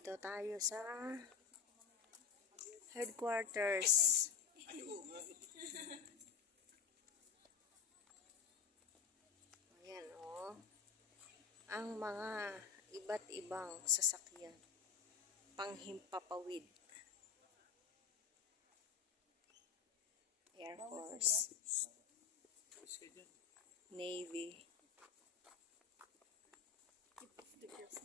Nandito tayo sa headquarters. Ayan oh. Ang mga iba't ibang sasakyan. Panghimpapawid. Air Force. Navy. Ayan oh.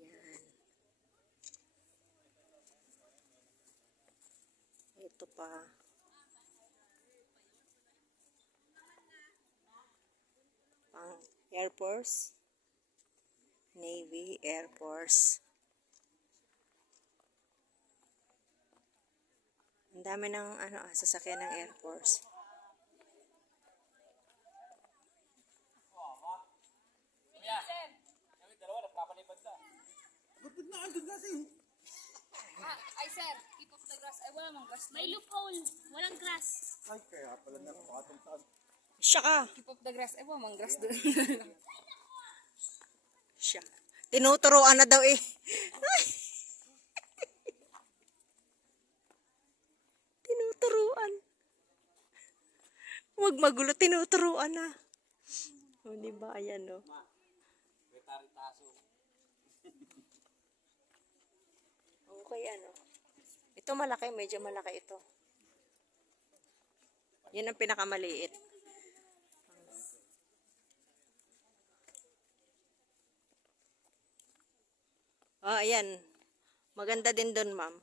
Yan. Ito pa. Pang Air Force. Navy, Air Force. Ang dami ng sasakyan ng Air Force. Ay sir, keep off the grass. Ay wala mang grass. May loophole. Walang grass. Ay, kaya pala nakakatong-tag. Siya ka. Keep off the grass. Ay wala mang grass doon. Siya. Tinuturuan na daw eh. Ay. Tinuturuan. Huwag magulo, tinuturuan na. O, diba? Ayan o. Okay, ano. Ito malaki, medyo malaki ito. Yan ang pinakamaliit. Oh, ayan. Maganda din doon, ma'am.